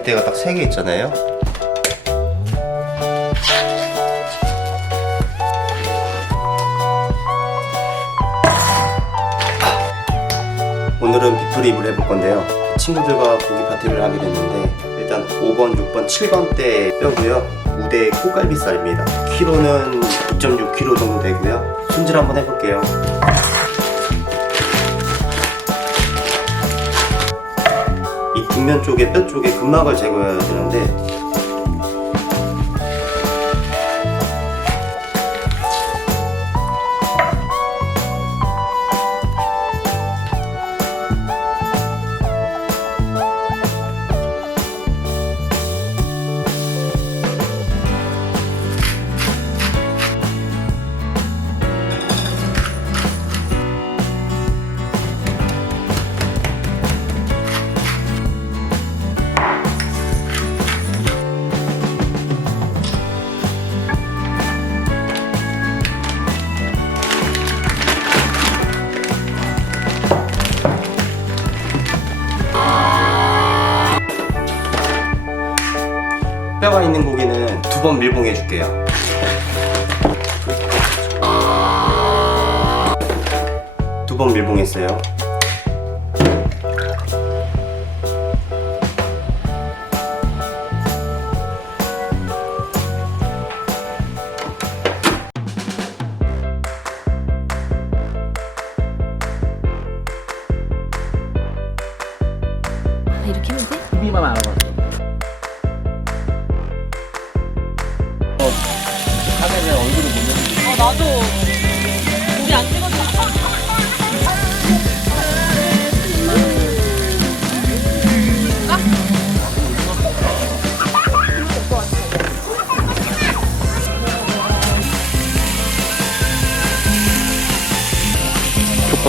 열대가 딱 3개 있잖아요. 오늘은 비프립을 해볼 건데요. 친구들과 고기 파티를 하게 됐는데 일단 5번, 6번, 7번대 뼈고요. 우대 코갈비살입니다. 키로는 2.6kg 정도 되고요. 손질 한번 해볼게요. 이 뒷면 쪽에 뼈 쪽에 근막을 제거해야 되는데 뼈가 있는 고기는 2번 밀봉해 줄게요. 두 번 밀봉했어요. 이렇게 하면 돼? 고기만 알아봐. 카메라에 얼굴을 못 내는. 나도 고기 안 찍어서. 족발.